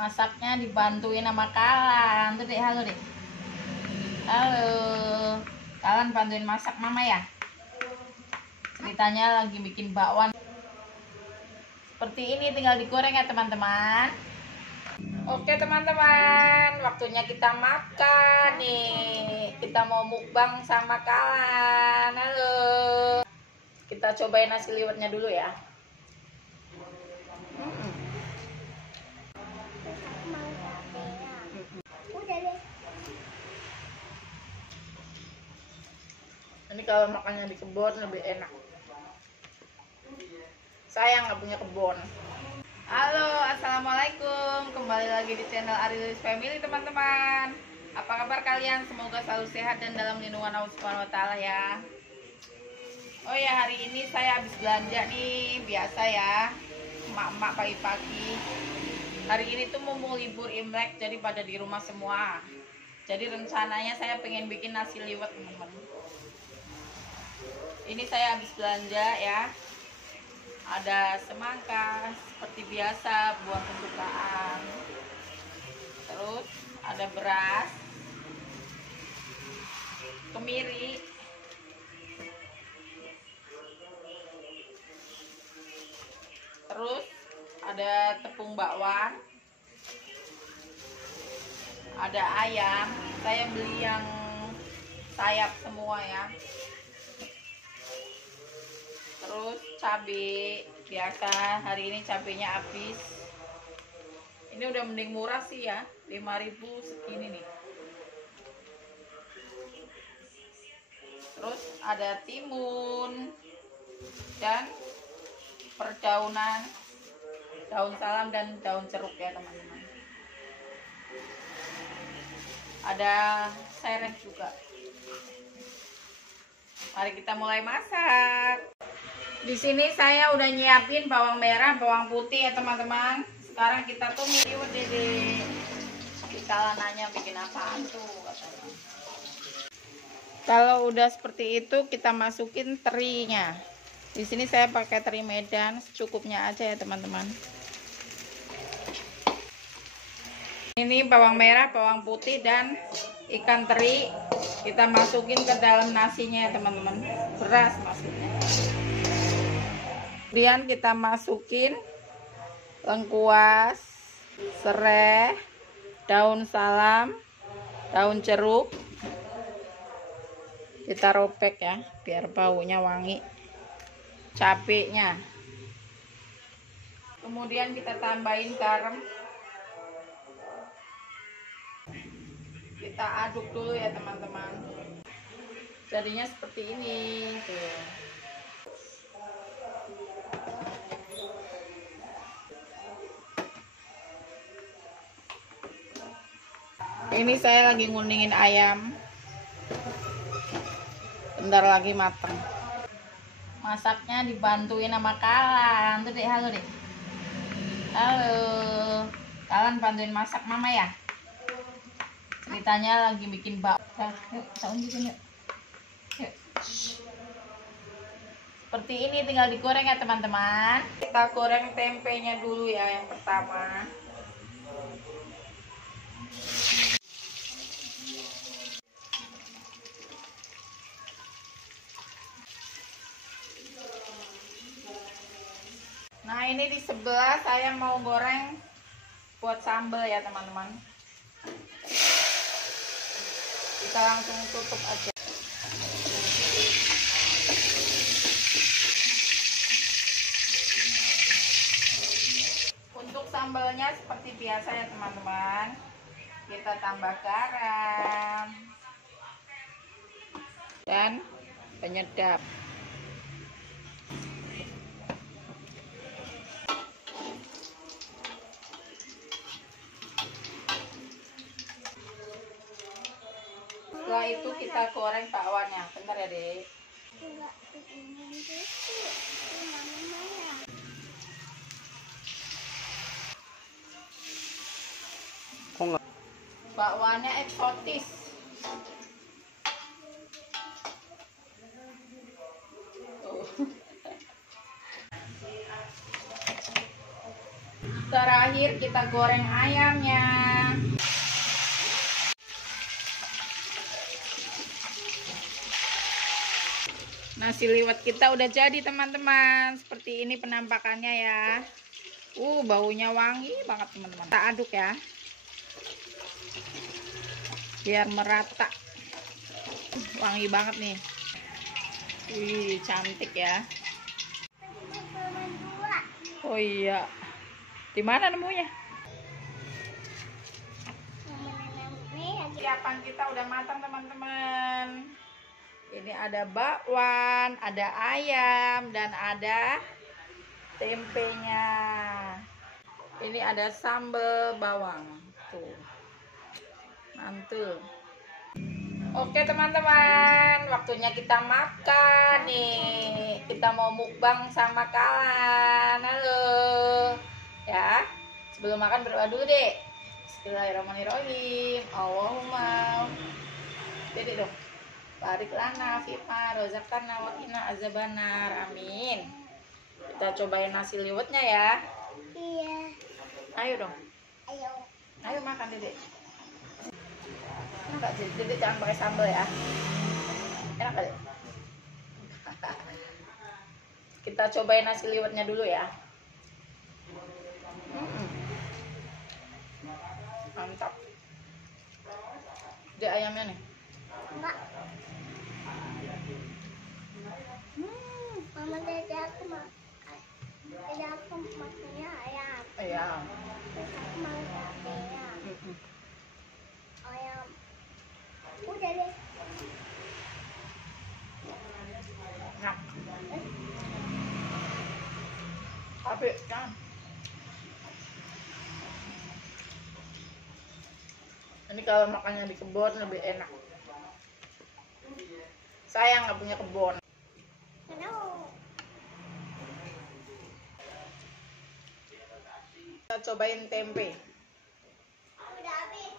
Masaknya dibantuin sama Kalan. Tuh dek, halo dek. Halo. Kalan bantuin masak mama ya. Ceritanya lagi bikin bakwan. Seperti ini tinggal digoreng ya teman-teman. Oke teman-teman, waktunya kita makan nih. Kita mau mukbang sama Kalan. Halo. Kita cobain nasi liwetnya dulu ya. Ini kalau makannya di kebun lebih enak. Saya nggak punya kebun. Halo, assalamualaikum. Kembali lagi di channel Arilis Family teman-teman. Apa kabar kalian? Semoga selalu sehat dan dalam lindungan Allah Subhanahu Wa Taala ya. Oh ya, hari ini saya habis belanja nih, biasa ya, emak-emak pagi-pagi. Hari ini tuh mumpung libur Imlek, jadi pada di rumah semua. Jadi rencananya saya pengen bikin nasi liwet teman-teman. Ini saya habis belanja ya. Ada semangka seperti biasa buat pembukaan. Terus ada beras, kemiri, terus ada tepung bakwan, ada ayam. Saya beli yang sayap semua ya. Terus cabai biasa, hari ini cabenya habis. Ini udah mending murah sih ya, 5.000 segini nih. Terus ada timun dan perdaunan, daun salam dan daun jeruk ya teman-teman. Ada sereh juga. Mari kita mulai masak. Di sini saya udah nyiapin bawang merah, bawang putih ya teman-teman. Sekarang kita tumis dulu deh. Kita nanya bikin apaan tuh katanya. Kalau udah seperti itu kita masukin terinya. Di sini saya pakai teri Medan, secukupnya aja ya teman-teman. Ini bawang merah, bawang putih dan ikan teri kita masukin ke dalam nasinya ya teman-teman. Beras maksudnya. Kemudian kita masukin lengkuas, serai, daun salam, daun jeruk. Kita robek ya biar baunya wangi. Cabenya. Kemudian kita tambahin garam. Kita aduk dulu ya teman-teman. Jadinya seperti ini tuh. Ini saya lagi nguningin ayam. Bentar lagi matang. Masaknya dibantuin sama Kalan. Tuh dek, halo dek. Halo. Kalan bantuin masak mama ya. Ceritanya lagi bikin bakwan. Yuk, kita unjukin yuk. Yuk. Seperti ini tinggal digoreng ya teman-teman. Kita goreng tempenya dulu ya yang pertama. Nah ini di sebelah saya mau goreng buat sambal ya teman-teman. Kita langsung tutup aja. Untuk sambalnya seperti biasa ya teman-teman. Kita tambah garam dan penyedap. Setelah itu kita goreng bakwannya. Bentar ya dek. Bakwannya eksotis. Terakhir kita goreng ayamnya. Nasi liwet kita udah jadi teman-teman. Seperti ini penampakannya ya. Baunya wangi banget teman-teman. Kita aduk ya, biar merata. Wangi banget nih. Wih, cantik ya. Oh iya. Di mana nemunya? Siapan kita udah matang teman-teman. Ini ada bakwan, ada ayam, dan ada tempenya. Ini ada sambal bawang. Tuh. Mantul. Oke teman-teman, waktunya kita makan nih. Kita mau mukbang sama Kalan. Halo. Ya, sebelum makan berdoa dulu deh. Bismillahirrahmanirrahim. Allahumma. Dede dong. Barik lana fitma rozakana wa qina azabannar. Amin. Kita cobain nasi liwetnya ya. Iya. Ayo dong. Ayo. Ayo makan Dede. Enak gak Dede? Jangan pakai sambal ya. Enak gak Dede? Kita cobain nasi liwetnya dulu ya. Mantap. Di ayamnya nih. Enggak. Mama dede aku makannya ayam. Ayam. Terus aku mau ayam. Ayam. Udah deh. Enak. Tapi kan ini kalau makannya di kebun lebih enak. Saya nggak punya kebun. Halo. Kita cobain tempe. Udah habis.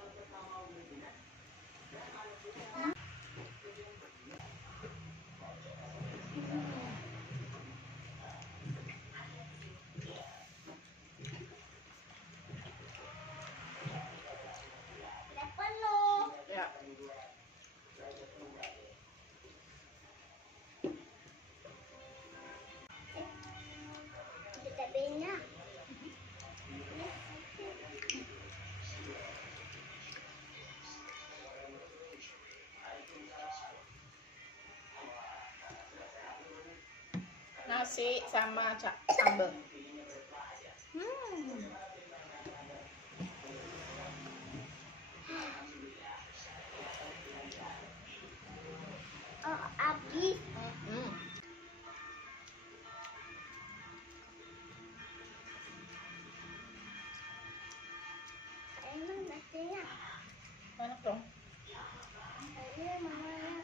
Udah penuh. Ya. Udah cabenya. Nasi sama sambal. Oh, habis. Enak nasinya. Enak dong. Ini mamanya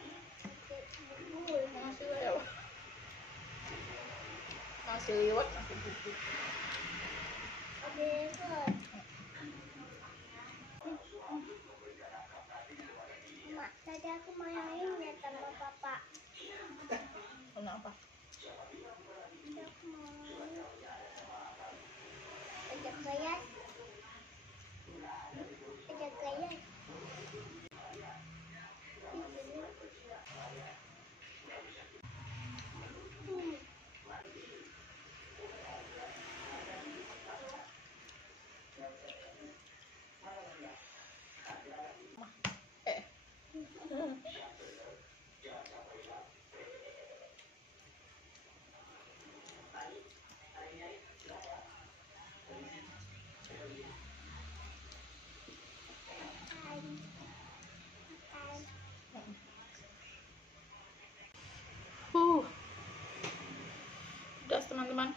bubur. Nasi lewat. Nasi liwet. Habis. Mak, tadi aku main ya sama papa. Kenapa? Tadi aku main. Ajak gayat. Ajak gayat. Udah teman-teman.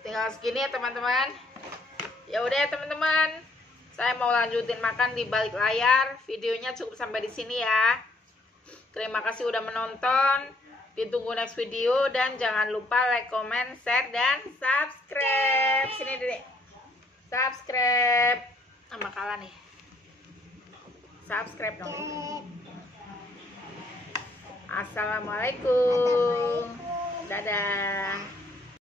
Tinggal segini ya teman-teman. Ya udah ya teman-teman. Saya mau lanjutin makan di balik layar. Videonya cukup sampai di sini ya. Terima kasih udah menonton. Ditunggu next video dan jangan lupa like, comment, share dan subscribe. Sini Dede. Subscribe. Sama Kala nih. Subscribe dong. Assalamualaikum. Dadah.